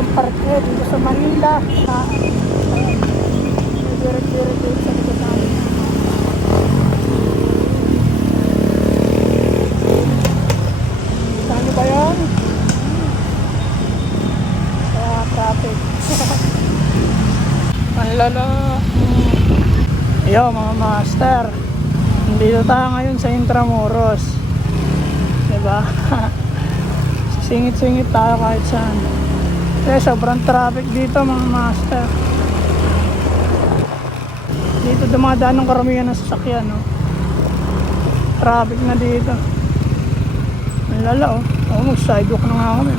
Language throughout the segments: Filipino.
magandang parke dito sa Manila. Direct-direct dito sa likod namin. Saan ba yan? Traffic. Ang lala. Yo mga master, dito tayo ngayon sa Intramuros, diba? Singit-singit tayo kahit saan. Kasi sobrang traffic dito mga master. Dito dumadaan ng karamihan ng sasakyan, no? Traffic na dito. Ang lala, oh. Oh, mag-sidewalk na nga kami.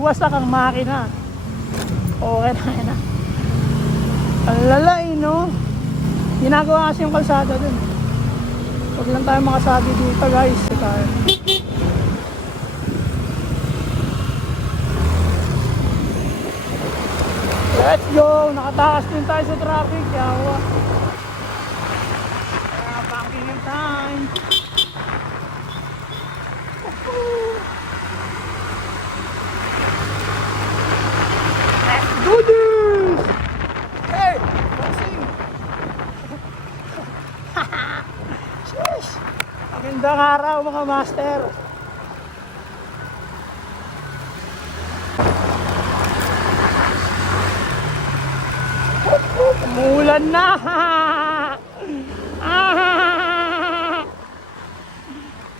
Wasak ang makina. Okay na. Ang lalay, no? Ginagawa kasi yung kalsada dun. Huwag lang tayo makasabi dito, guys. Let's go! Nakatakas din tayo sa traffic. Yawa. Banking in time. Do this! Hey! Boxing! Sheesh! Magandang araw mga master! Umuulan na!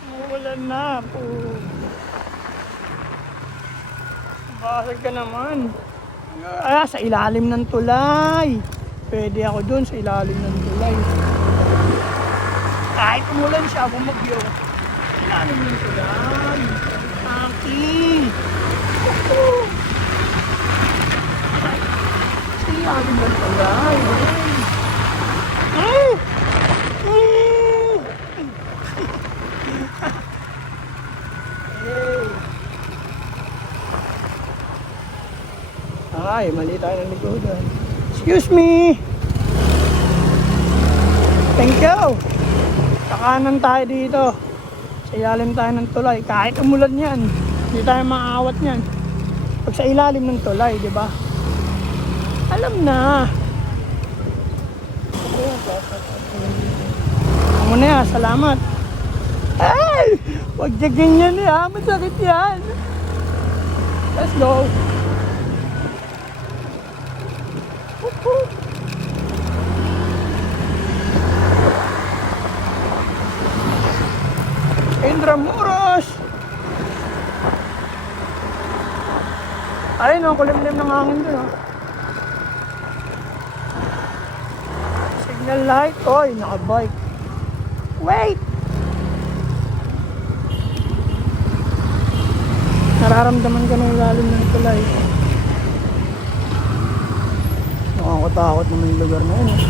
Umuulan na po! Basag ka naman! Sa ilalim ng tulay. Pwede ako dun sa ilalim ng tulay. Kahit umulan siya, bumagyo. Ilalim ng tulay. Aking. Sa ilalim ng tulay. Ay, mali tayo ng likodan. Excuse me! Thank you! Sa kanan tayo dito. Sa ilalim tayo ng tulay. Kahit umulan yan, hindi tayo maaawat yan. Pag sa ilalim ng tulay, di ba? Alam na. Amo na yan, salamat. Ay! Huwag jagin yan eh, masakit yan. Let's go. Intramuros! Ayun o, kulimlim ng hangin dun o. Signal light. Oy, nakabike. Wait! Nararamdaman ko ng lalim ng tulay. Nakakatakot naman yung lugar na yun eh.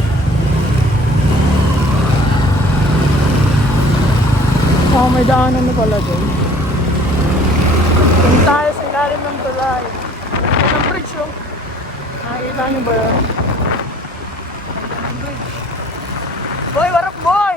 Oh, may daanan na pala doon. Kung tayo sa ilalim ng tulay. Ganda ng bridge, oh. Nakikita nyo ba yun? Ganda ng bridge. Boy, what up, boy?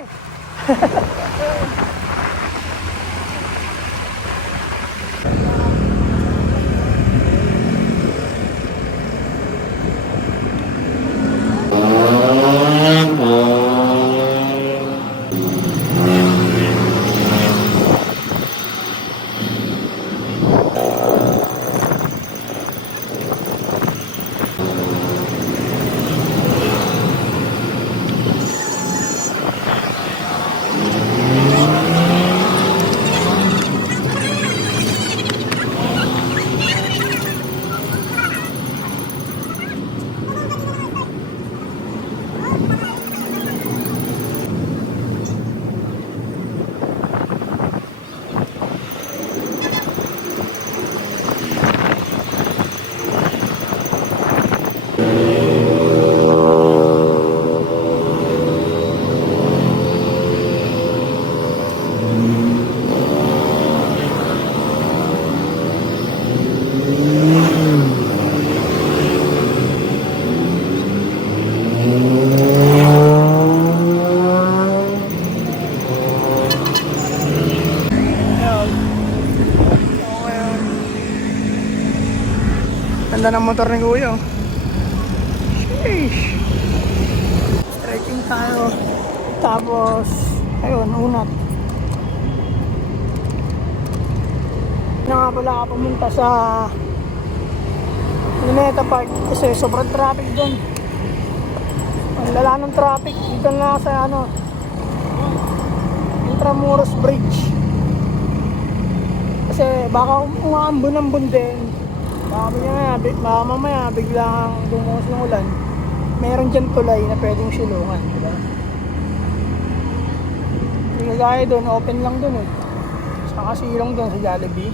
Ganda ng motor ni Kuya. Sheesh. Stretching tayo. Tapos, ayun, unat. Na nga pala ka pumunta sa Luneta Park kasi sobrang traffic doon. Ang lala ng traffic dito na sa ano, Intramuros Bridge. Kasi baka umaambon-ambon din. Baka mamaya biglang dumungos ng ulan. Meron dyan tulay na pwedeng silungan, diba? Hindi kagaya doon, open lang doon eh. Saka silong doon sa Jollibee.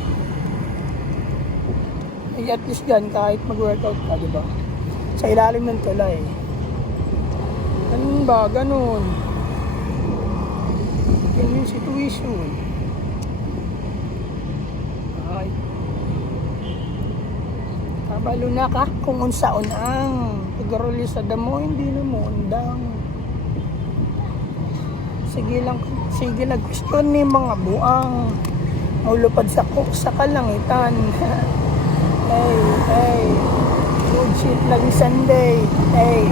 Eh, at least dyan, kahit mag-workout ka, diba? Sa ilalim ng tulay. Ganun ba? Ganun. Ganun yung situation. Ay. Kabalo na ka kung unsaon ang pagkaruli sa damo, hindi na mo undang. Sige lang gusto ni mga buang maulupad sa kalangitan. Hey, good shit lang Sunday. Hey.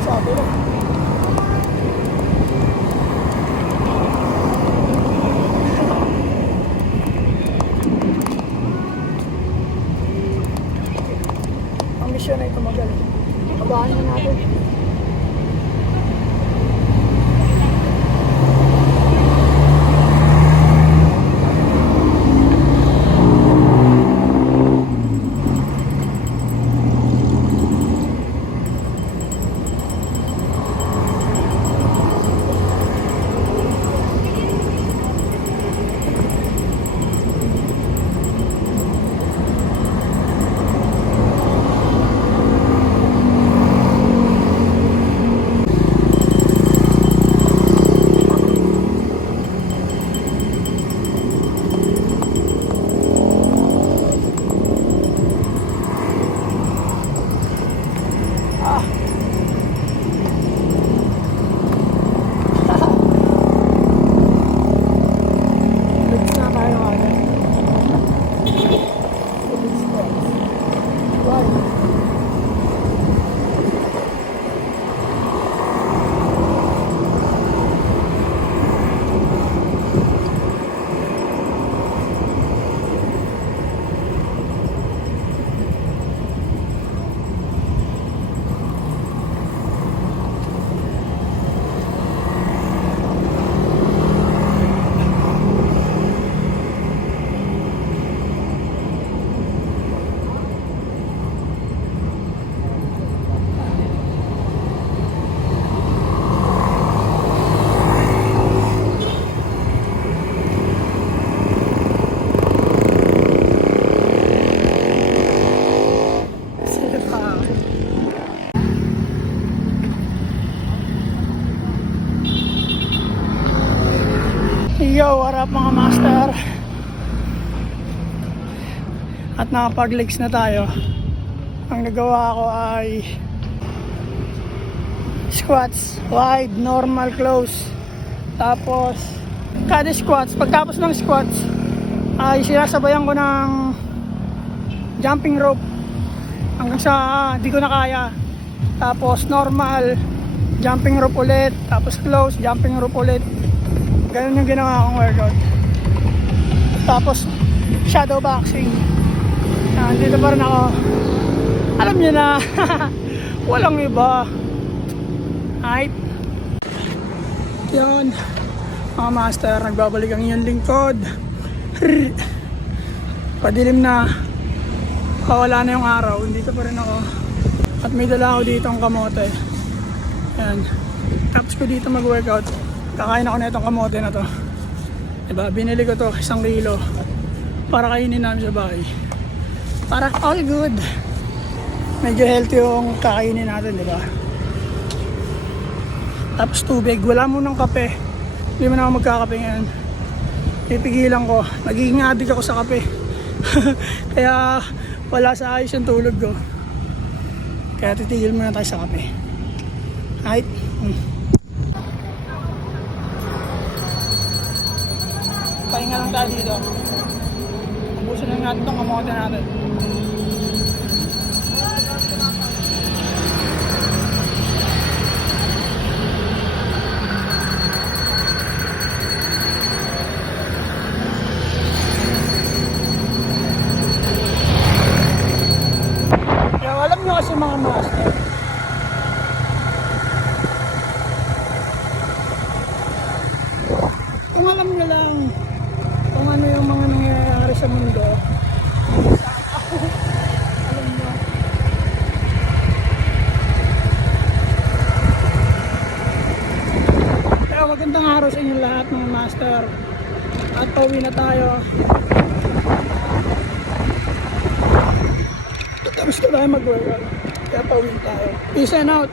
Sabi na. Ang misyon ay tumagal. Abahan na natin. Yo, what up mga master? At nakapag-legs na tayo. Ang nagawa ko ay squats, wide, normal, close. Tapos kada squats, pagtapos ng squats ay sinasabayan ko ng jumping rope hanggang sa di ko na kaya. Tapos normal, jumping rope ulit. Tapos close, jumping rope ulit. Ganun yung ginawa kong workout. Tapos shadow boxing. Dito pa rin ako. Alam niyo na, walang iba. Right? Yun, mga master, nagbabalik ang inyong lingkod. Padilim na, wala na yung araw. Dito pa rin ako. At may dala ako dito ang kamote. Yan. Tapos ko dito mag-workout. Kakain ako na itong kamote na to. Diba? Binili ko to 1 kilo para kainin namin sa bahay. Para all good. Medyo healthy yung kakainin natin, diba? Tapos tubig. Wala munang kape. Hindi mo na ako magkakape ngayon. Pipigilan ko. Nagiging addict ako sa kape. Kaya wala sa ayos yung tulog ko. Kaya titigil muna tayo sa kape. Right? Pahinga lang tayo dito. Ubusin lang natin itong kamote natin. Kaya alam nyo kasi mga master, kung alam nyo lang kung ano yung mga nangyayari sa mundo, alam nyo. Kaya magandang araw sa inyo lahat mga master. At pauwi na tayo. Tapos na tayo mag-workout. Kaya pauwi na tayo. Peace and out.